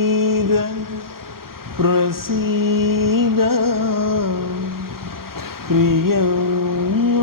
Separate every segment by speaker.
Speaker 1: പ്രസീദ പ്രസീദ. പ്രിയം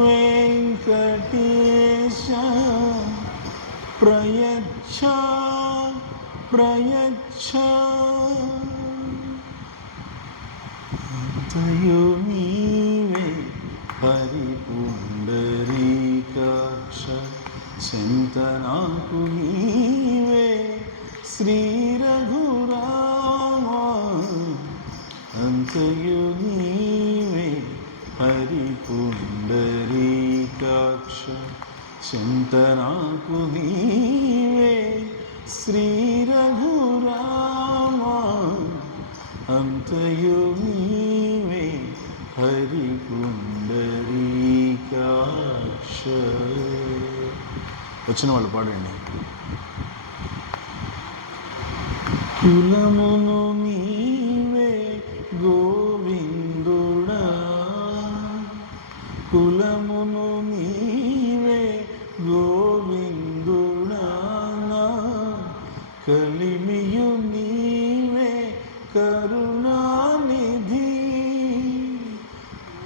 Speaker 1: വെങ്കടേശ പ്രയച്ഛ പ്രയച്ഛ. അന്തയോ നീവേ പരിപുണ്ടരീകാക്ഷ ചിന്തനാകു നീവേ ശ്രീരഘു అంతయు నీవే హరిపుండరీకాక్ష చింతనాకు నీవే శ్రీ రఘురామ అంతయు నీవే హరిపుండరీకాక్ష వచ్చిన వాళ్ళు పాడండి కులమును నీవే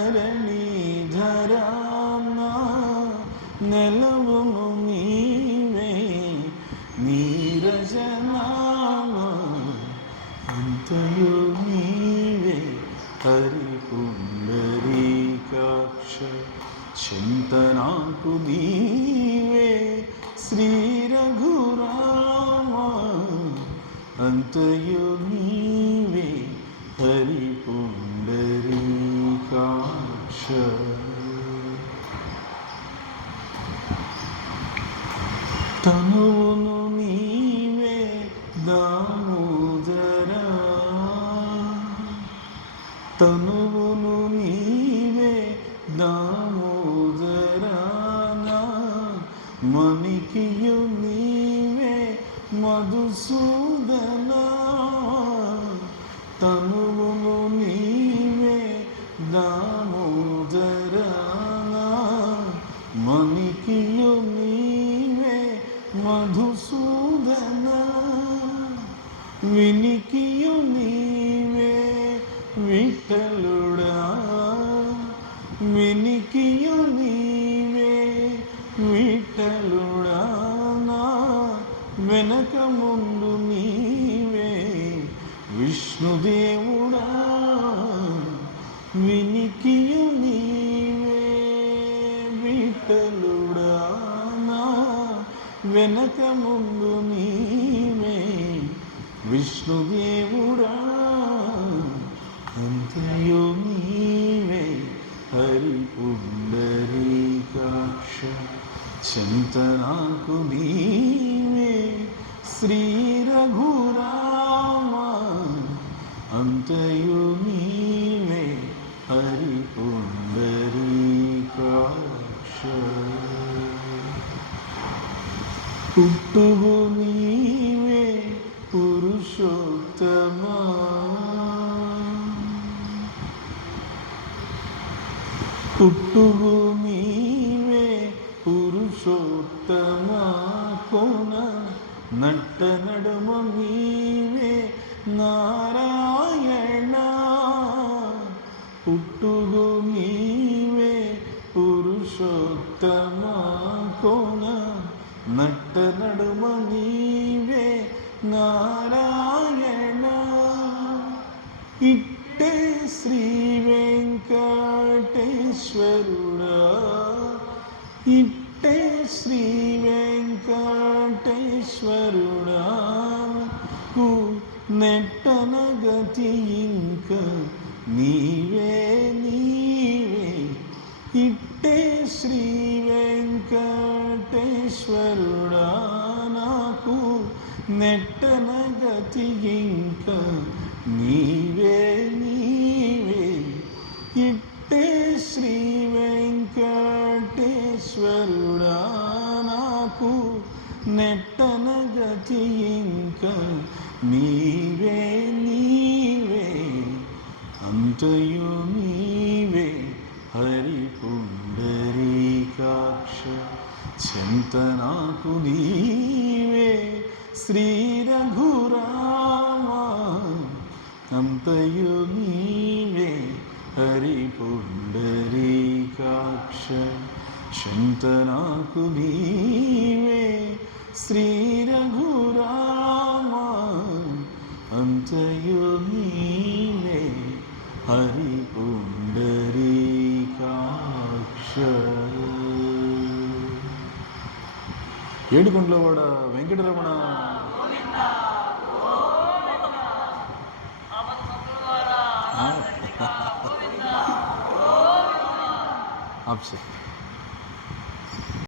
Speaker 1: ధరణిధరా నా నెలవును నీవే నీరజనామ. అంతయు నీవే హరిపుండరీకాక్ష చింతనాకు నీవే శ్రీ రఘురామ. అంతయు దామోదరా తనువును నీవే దామోదరా నా మణికియు నీవే మధుసూదనా తనువును నీవే దామోదరా నా మణికియు నీవే మధుసూదన వినికియు నీవే విఠలుడా. వినికియు నీవే విఠలుడా. నా వెనక ముందు నీవే విష్ణుదేవుడా వినికియు నీవే విఠలుడా. నా వెనక ముందు నీ വിഷ്ണുദേവുരാന്തയോമീമേ ഹരിപുണ്ടരീകാക്ഷ ചിന്തനാകുമീമേ ശ്രീരഘുരാമ അന്തയോമീമേ ഹരിപുണ്ടരീകാക്ഷ പുട്ടുകൂ പുരുഷോത്തമാ പുട്ടുഭൂമിയിലെ പുരുഷോത്തമാക്കോണ നട്ട നടുമീവേ നാരായണ. പുട്ടുഭൂമിയിലെ പുരുഷോത്തമാക്കോണ നട്ട നടുമീവേ నారాయణ ఇట్టే శ్రీ వెంకటేశ్వరుడా. ఇట్టే శ్రీ వెంకటేశ్వరుడా. కు నెట్టన గతి ఇంక నీవే నీవే. ఇట్టే శ్రీ వెంకటేశ్వరుడా. నెట్టన గతి ఇంకా నీవే నీవే. ఇట్టే శ్రీ వెంకటేశ్వరుడా నాకు. నెట్టన గతి ఇంకా నీవే నీవే. అంతయు నీవే హరి పుండరీకాక్ష చింత నాకు నీవే. श्री रघुरामा अन्तयोनीवे हरिपुण्डरीकाक्ष श्री श्रीरघु ఏడుగుండ్లో కూడా వెంకటరమణ. ఆప్షన్